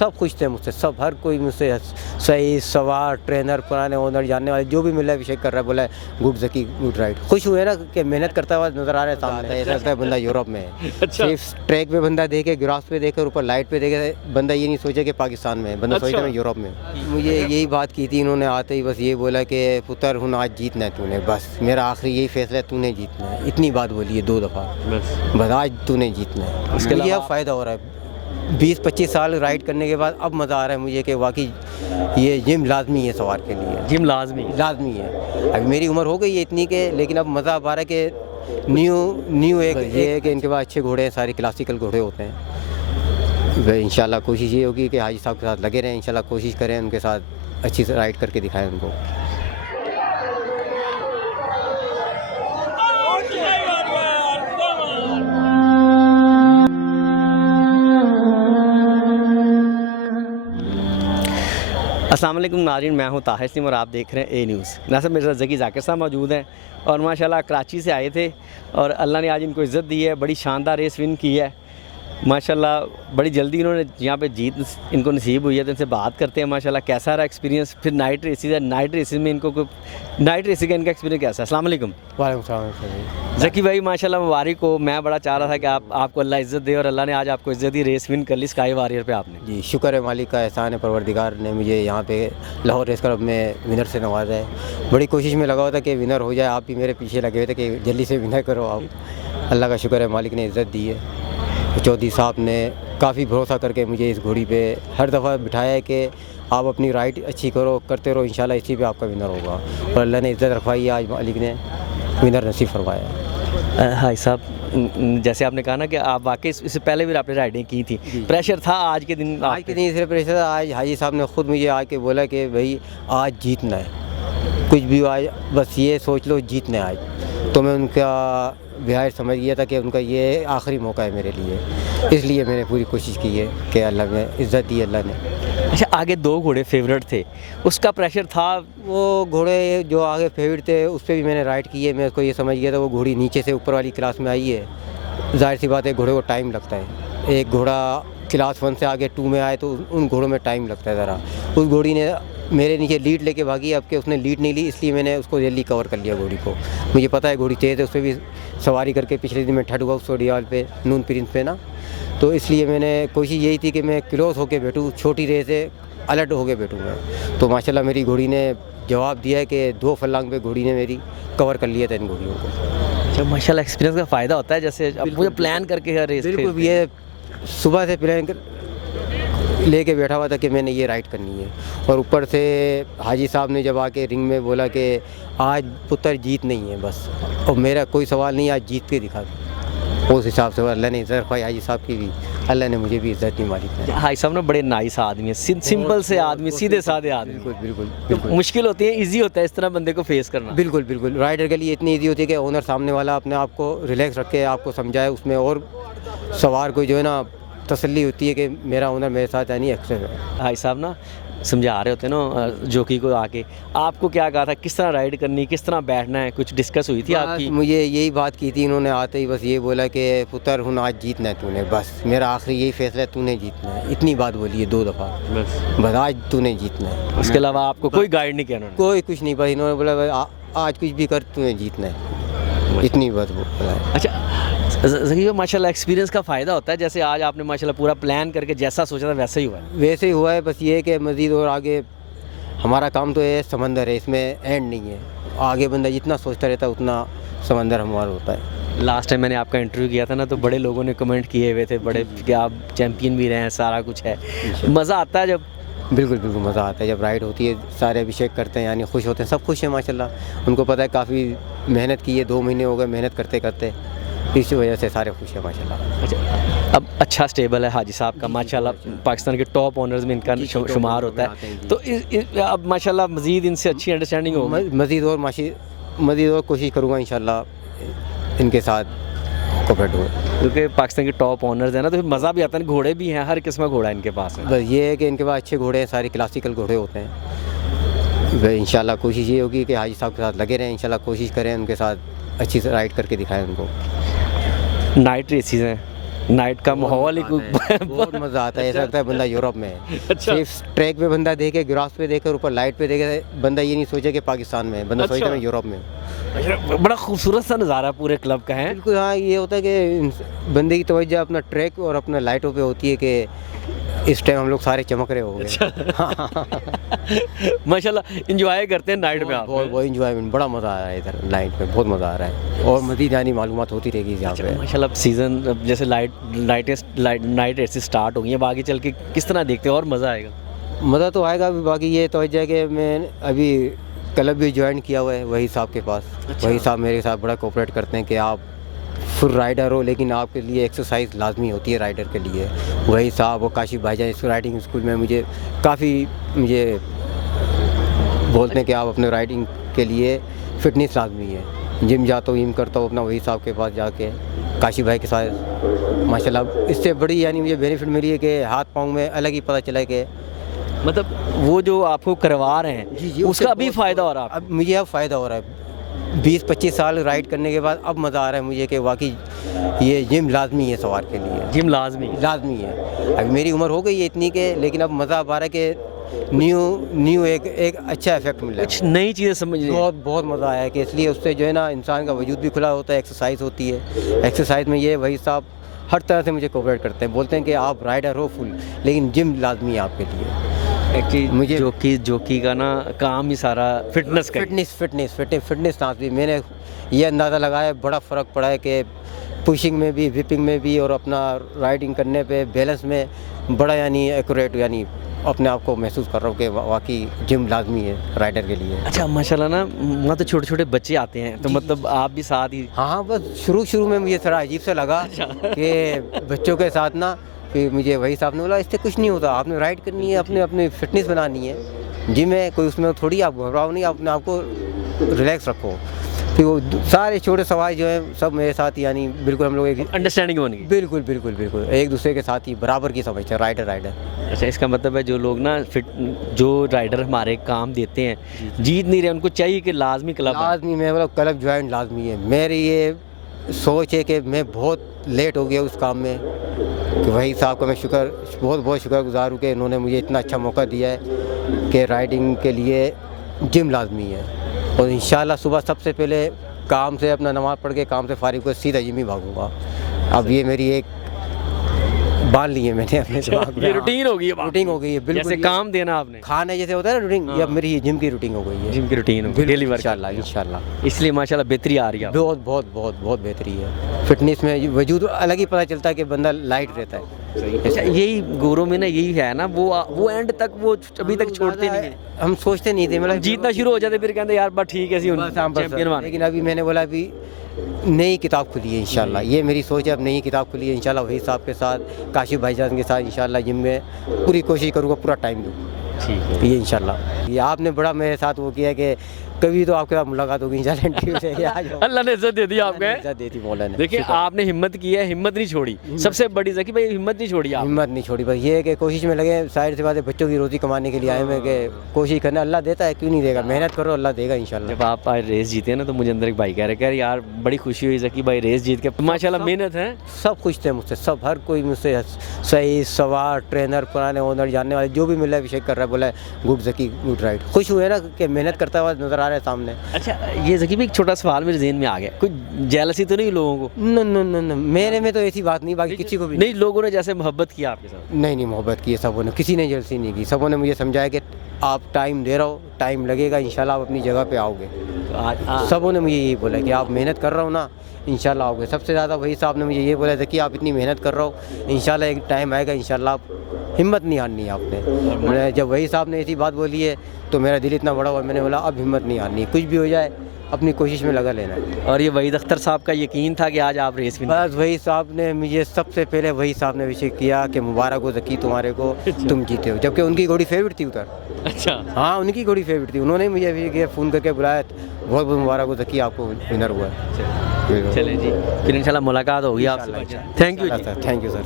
सब खुश थे मुझसे, सब हर कोई मुझसे सही सवार ट्रेनर पुराने ओनर जानने वाले जो भी मिला अभिषेक कर रहा है बोला गुड जकी गुड राइड। खुश हुए ना कि मेहनत करता हुआ नजर आ रहा है सामने, ऐसा लगता है बंदा यूरोप में है। अच्छा। सिर्फ ट्रैक पे बंदा देखे, ग्रास पे देखे, ऊपर लाइट पे देखे, बंदा ये नहीं सोचे कि पाकिस्तान में है, बंदा अच्छा। सोचता है मैं यूरोप में हूँ। मुझे यही बात की थी इन्होंने आते ही, बस ये बोला कि पुत्र हूँ आज जीतना है तूने, बस मेरा आखिरी यही फैसला है, तूने जीतना है। इतनी बात बोली है 2 दफ़ा, बस आज तूने जीतना है। उसके मुझे अलावा अब फ़ायदा हो रहा है 20-25 साल राइड करने के बाद, अब मज़ा आ रहा है मुझे कि वाकई ये जिम लाजमी है सवार के लिए, जिम लाजमी। लाजमी है। अभी मेरी उम्र हो गई है इतनी के, लेकिन अब मज़ा अब आ रहा है कि न्यू एक ये है कि इनके पास अच्छे घोड़े हैं, सारे क्लासिकल घोड़े होते हैं। इंशाल्लाह कोशिश ये होगी कि हाजी साहब के साथ लगे रहें, इंशाल्लाह कोशिश करें उनके साथ अच्छी से राइड करके दिखाएं उनको। अस्सलाम वालेकुम नाज़रीन, मैं हूं ताहिर सिम और आप देख रहे हैं ए न्यूज़। नासिर मिर्ज़ा ज़की ज़ाकिर साहब मौजूद हैं और माशाल्लाह कराची से आए थे और अल्लाह ने आज इनको इज़्ज़त दी है, बड़ी शानदार रेस विन की है माशाल्लाह। बड़ी जल्दी इन्होंने यहाँ पे जीत इनको नसीब हुई है, तो इनसे बात करते हैं माशाल्लाह कैसा रहा एक्सपीरियंस। फिर नाइट रेसेस है, नाइट रेसेस में इनको नाइट रेसिंग का इनका एक्सपीरियंस कैसा है। अस्सलाम वालेकुम वालेकुम सलाम। ज़की भाई, माशाल्लाह मुबारक हो। मैं बड़ा चाह रहा था कि आपको अल्लाह इज़्ज़त दे और अल्लाह ने आज आपको इज़्ज़त दी, रेस विन कर ली स्काई वॉरियर पे आपने। जी शुक्र है, मालिक का एहसान है, परवरदिगार ने मुझे यहाँ पे लाहौर रेस क्लब में विनर से नवाजा है। बड़ी कोशिश में लगा हुआ था कि विनर हो जाए, आप भी मेरे पीछे लगे हुए थे कि जल्दी से विनर करो आप। अल्लाह का शुक्र है, मालिक ने इज़्ज़त दी है। चौधरी साहब ने काफ़ी भरोसा करके मुझे इस घोड़ी पे हर दफ़ा बिठाया है कि आप अपनी राइड अच्छी करो, करते रहो, इंशाल्लाह इसी पे आपका विनर होगा। और अल्लाह ने इज़्ज़त रखवाई है, आज मालिक ने विनर नसीब फरमाया। हाय साहब, जैसे आपने कहा ना कि आप वाकई इससे पहले भी आपने राइडिंग की थी, प्रेशर था आज के दिन? आज के दिन सिर्फ प्रेशर था। आज हाजी साहब ने ख़ुद मुझे आके बोला कि भाई आज जीतना है, कुछ भी आज बस ये सोच लो जीतना है आज। तो मैं उनका बिहार समझ गया था कि उनका ये आखिरी मौका है मेरे लिए, इसलिए मैंने पूरी कोशिश की है कि अल्लाह ने इज़्ज़त दी अल्लाह ने। अच्छा, आगे 2 घोड़े फेवरेट थे, उसका प्रेशर था? वो घोड़े जो आगे फेवरेट थे उस पर भी मैंने राइड की है, मैं उसको ये समझ गया था वो घोड़ी नीचे से ऊपर वाली क्लास में आई है। जाहिर सी बात है घोड़े को टाइम लगता है, एक घोड़ा क्लास 1 से आगे 2 में आए तो उन घोड़ों में टाइम लगता है ज़रा। उस घोड़ी ने मेरे नीचे लीड लेके भागी, अब के उसने लीड नहीं ली, इसलिए मैंने उसको जल्दी कवर कर लिया घोड़ी को। मुझे पता है घोड़ी तेज़ है, उस पर भी सवारी करके पिछले दिन मैं ठट हुआ उस सोडियाल पे नून प्रिंस पे ना, तो इसलिए मैंने कोशिश यही थी कि मैं क्लोज होके बैठूँ, छोटी रेस है अलर्ट होके बैठूँ मैं। तो माशाल्लाह मेरी घोड़ी ने जवाब दिया है कि 2 फर्लांग पे घोड़ी ने मेरी कवर कर लिया था इन घोड़ियों को। जब माशाल्लाह एक्सपीरियंस का फ़ायदा होता है, जैसे अब मुझे प्लान करके हर रेस बिल्कुल, ये सुबह से प्लान कर लेके बैठा हुआ था कि मैंने ये राइड करनी है। और ऊपर से हाजी साहब ने जब आके रिंग में बोला कि आज पुत्र जीत नहीं है बस, और मेरा कोई सवाल नहीं, आज जीत के दिखा दो। उस हिसाब से अल्लाह ने इज़्ज़त रखवाई हाजी साहब की भी, अल्लाह ने मुझे भी इज़्ज़त दी मालिक ने। हाई साहब ना बड़े नाइस आदमी है, सिंपल से आदमी, सीधे साधे आदमी। बिल्कुल बिल्कुल तो बिल्कुल मुश्किल होती है, इजी होता है इस तरह बंदे को फेस करना? बिल्कुल बिल्कुल राइडर के लिए इतनी ईजी होती है कि ओनर सामने वाला अपने आप को रिलैक्स रखे, आपको समझाए उसमें, और सवार को जो है ना तसल्ली होती है कि मेरा ओनर मेरे साथ है नहीं एक्सेस है। हाई साहब ना समझा रहे होते हैं ना जोकी को आके, आपको क्या कहा था, किस तरह राइड करनी, किस तरह बैठना है, कुछ डिस्कस हुई थी आपकी? मुझे यही बात की थी इन्होंने आते ही, बस ये बोला कि पुत्र हूँ आज जीतना है तूने, बस मेरा आखिरी यही फैसला है, तूने जीतना है। इतनी बात बोली है 2 दफ़ा, बस आज तूने जीतना है। उसके अलावा आपको कोई गाइड नहीं किया उन्होंने? कोई कुछ नहीं, बस इन्होंने बोला आज कुछ भी कर तूने जीतना है, इतनी बात बोला है। अच्छा ज़की भाई, माशाल्लाह एक्सपीरियंस का फ़ायदा होता है, जैसे आज आपने माशाल्लाह पूरा प्लान करके जैसा सोचा था वैसा ही हुआ है। वैसे ही हुआ है, बस ये है कि मज़ीद और आगे हमारा काम तो ये समंदर है, इसमें एंड नहीं है, आगे बंदा जितना सोचता रहता है उतना समंदर हमारा होता है। लास्ट टाइम मैंने आपका इंटरव्यू किया था ना, तो बड़े लोगों ने कमेंट किए हुए थे, बड़े कि आप चैम्पियन भी रहे हैं, सारा कुछ है, मज़ा आता है जब? बिल्कुल बिल्कुल मज़ा आता है जब राइड होती है, सारे अभिषेक करते हैं, यानी खुश होते हैं, सब खुश हैं माशाल्लाह। उनको पता है काफ़ी मेहनत की है, 2 महीने हो गए मेहनत करते करते, इसी वजह से सारे खुश हैं माशाल्लाह। अच्छा, अब अच्छा स्टेबल है हाजी साहब का माशाल्लाह, पाकिस्तान के टॉप ऑनर्स में इनका शुमार होता है, तो अब माशाल्लाह मज़ीद इनसे अच्छी अंडरस्टैंडिंग हो, मज़ीद और कोशिश करूँगा इंशाल्लाह इनके साथ कोऑपरेट हो, क्योंकि पाकिस्तान के टॉप ऑनर्स है ना, तो मज़ा भी आता है। घोड़े भी हैं, हर किस्म का घोड़ा इनके पास है। बस ये है कि इनके पास अच्छे घोड़े हैं, सारे क्लासिकल घोड़े होते हैं। इंशाल्लाह कोशिश ये होगी कि हाजी साहब के साथ लगे रहें, इंशाल्लाह कोशिश करें उनके साथ अच्छी से राइड करके दिखाएं उनको। नाइट रेसेस हैं, नाइट का माहौल ही बहुत मज़ा आता है, ऐसा लगता है बंदा यूरोप में है। अच्छा। सिर्फ ट्रैक पे बंदा देखे, ग्रास पे देखे और ऊपर लाइट पे देखे, बंदा ये नहीं सोचे कि पाकिस्तान में है, बंदा सोचता है मैं यूरोप में हूँ। बड़ा खूबसूरत सा नज़ारा पूरे क्लब का है। बिल्कुल हाँ, ये होता है कि बंदे की तवज्जो अपना ट्रैक और अपना लाइटों पे होती है कि इस टाइम हम लोग सारे चमक रहे हो गए। माशाल्लाह इंजॉय करते हैं नाइट में आप। बहुत इंजॉयमेंट, बड़ा मज़ा आ रहा है इधर नाइट में, बहुत मज़ा आ रहा है और मज़ीद यानी मालूमात होती रहेगी यहाँ पे। माशाल्लाह सीज़न जैसे नाइट ऐसे स्टार्ट हो गई है, अब आगे चल के किस तरह देखते हैं और मज़ा आएगा? मज़ा तो आएगा अभी, बाकी ये तवज्जो है कि मैं अभी क्लब भी ज्वाइन किया हुआ है वही साहब के पास। वही साहब मेरे साथ बड़ा कोऑपरेट करते हैं कि आप फुल राइडर हो लेकिन आपके लिए एक्सरसाइज लाजमी होती है राइडर के लिए। वही साहब और काशिफ भाईजान इस राइडिंग स्कूल में मुझे बोलते हैं कि आप अपने राइडिंग के लिए फ़िटनेस लाजमी है। जिम जाता हूँ, जिम करता हूँ अपना, वही साहब के पास जाके काशिफ भाई के साथ माशाल्लाह इससे बड़ी यानी मुझे बेनिफिट मिली है कि हाथ पाँव में अलग ही पता चला कि मतलब वो जो आपको करवा रहे हैं उसका भी फ़ायदा हो रहा है? अब मुझे अब फ़ायदा हो रहा है 20-25 साल राइड करने के बाद अब मज़ा आ रहा है मुझे कि वाकई ये जिम लाजमी है सवार के लिए। जिम लाजमी है। अभी मेरी उम्र हो गई है इतनी के, लेकिन अब मज़ा आ रहा है कि न्यू एक अच्छा इफेक्ट मिल रहा है, कुछ नई चीज़ें समझ रही हैं। बहुत मज़ा आया कि इसलिए उससे जो है ना इंसान का वजूद भी खुला होता है, एक्सरसाइज होती है। एक्सरसाइज में ये वही साहब हर तरह से मुझे कोऑपरेट करते हैं, बोलते हैं कि आप राइडर हो फुल लेकिन जिम लाजमी है आपके लिए। एक्चुअली मुझे जोकी का ना काम ही सारा फिटनेस का फिटनेस लाजमी। मैंने ये अंदाज़ा लगाया, बड़ा फ़र्क पड़ा है कि पुशिंग में भी, विपिंग में भी और अपना राइडिंग करने पे बैलेंस में बड़ा यानी एक्यूरेट यानी अपने आप को महसूस कर रहा हूँ कि वाकई जिम लाजमी है राइडर के लिए। अच्छा माशाल्लाह ना, वहाँ तो छोटे छोटे बच्चे आते हैं तो मतलब आप भी साथ ही? हाँ बस शुरू में मुझे थोड़ा अजीब सा लगा कि बच्चों के साथ ना, फिर मुझे वही साहब ने बोला इससे कुछ नहीं होता, आपने राइड करनी है, अपनी फिटनेस बनानी है, जिम है कोई उसमें थोड़ी आप घबराओ नहीं, अपने आप को रिलैक्स रखो। फिर वो सारे छोटे सवाल जो हैं सब मेरे साथ यानी बिल्कुल हम लोग एक अंडरस्टैंडिंग बन गई। बिल्कुल एक दूसरे के साथ ही बराबर की समझते हैं राइडर। अच्छा, इसका मतलब है जो लोग ना जो राइडर हमारे काम देते हैं जीत नहीं रहे, उनको चाहिए कि लाजमी मैं मतलब क्लब ज्वाइन लाजमी है। मेरी ये सोच है कि मैं बहुत लेट हो गया उस काम में, कि वही साहब का मैं बहुत शुक्रगुजार हूँ कि इन्होंने मुझे इतना अच्छा मौका दिया है कि राइडिंग के लिए जिम लाजमी है। और इंशाल्लाह सुबह सबसे पहले काम से अपना नमाज़ पढ़ के काम से फारिग होकर सीधा जिम ही भागूंगा। अब ये मेरी एक बांध ली है मैंने अपने दिमाग में। ये रूटीन हो गई है, बिल्कुल जैसे काम देना आपने खाना जैसे होता है ना रूटीन, ये अब मेरी जिम की रूटीन हो गई है। जिम की रूटीन हो गई, डेली वर्क इंशाल्लाह। इसलिए माशाल्लाह बेहतरी आ रही है, बहुत बेहतरी है। फिटनेस में वजूद अलग ही पता चलता है कि बंदा लाइट रहता है। अच्छा, यही गोरों में ना यही है ना, वो एंड तक वो अभी तक छोड़ते नहीं है। हम सोचते नहीं थे, मतलब जीतना शुरू हो जाते फिर कहते यार बस ठीक है चैंपियन। लेकिन अभी मैंने बोला अभी नई किताब खुली है इंशाल्लाह, ये मेरी सोच है। अब नई किताब खुली है इंशाल्लाह, वही साहब के साथ काशिफ भाईजान के साथ इंशाल्लाह जिम में पूरी कोशिश करूँगा, पूरा टाइम दूँ। ठीक है ये इंशाल्लाह। ये आपने बड़ा मेरे साथ वो किया कि कभी तो आपके साथ मुलाकात होगी इंशाल्लाह। अल्लाह ने इज्जत दे दी आपको, इज्जत दी थी मौला ने। देखिए आपने हिम्मत की है, हिम्मत नहीं छोड़ी, सबसे बड़ी ज़की भाई हिम्मत नहीं छोड़ी आप। हिम्मत नहीं छोड़ी, बस ये है कि कोशिश में लगे। साइड से बात है, बच्चों की रोज़ी कमाने के लिए आए हैं कि कोशिश करना, अल्लाह देता है क्यों नहीं देगा, मेहनत करो अल्लाह देगा इंशाल्लाह। जब आप आज रेस जीते ना तो मुझे अंदर एक भाई कह रहे यार बड़ी खुशी हुई ज़की भाई रेस जीत के, माशाल्लाह मेहनत है। सब खुश थे मुझसे, सब हर कोई मुझसे सही सवार ट्रेनर पुराने ओनर जानने वाले जो भी मिल रहा है अभिषेक कर रहा है, बोला गुड ज़की गुड राइड। खुश हुए ना कि मेहनत करता हुआ नज़र आ रहा है सामने। अच्छा ये ज़की भाई एक छोटा सवाल मेरे ज़हन में आ गया, कुछ जेलसी तो नहीं लोगों को? नो मेरे में तो ऐसी बात नहीं, बाकी किसी को भी नहीं। लोगों ने जैसे मोहब्बत किया आपके साथ? नहीं मोहब्बत की है सबों ने, किसी ने जेलसी नहीं की। सबों ने मुझे समझाया कि आप टाइम दे रहे हो, टाइम लगेगा इंशाल्लाह आप अपनी जगह पे आओगे। सबों ने मुझे यही बोला कि आप मेहनत कर रहे हो ना इंशाल्लाह आओगे। सबसे ज़्यादा वही साहब ने मुझे ये बोला था कि आप इतनी मेहनत कर रहे हो, इंशाल्लाह एक टाइम आएगा, इंशाल्लाह आप हिम्मत नहीं हारनी है आपने। जब वही साहब ने ऐसी बात बोली है तो मेरा दिल इतना बड़ा हुआ, मैंने बोला अब हिम्मत नहीं हारनी, कुछ भी हो जाए अपनी कोशिश में लगा लेना है। और ये वहीद अख्तर साहब का यकीन था कि आज आप रेस विन? बस वही साहब ने मुझे सबसे पहले वही साहब ने विषय किया कि मुबारक हो ज़की तुम्हारे को, तुम जीते हो, जबकि उनकी घोड़ी फेवरेट थी उधर। अच्छा हाँ उनकी घोड़ी फेवरेट थी, उन्होंने मुझे फ़ोन करके बुलाया, बहुत बहुत मुबारक हो ज़की आपको विनर हुआ है। चले जी, फिर इंशाल्लाह मुलाकात होगी आपसे। Thank you sir.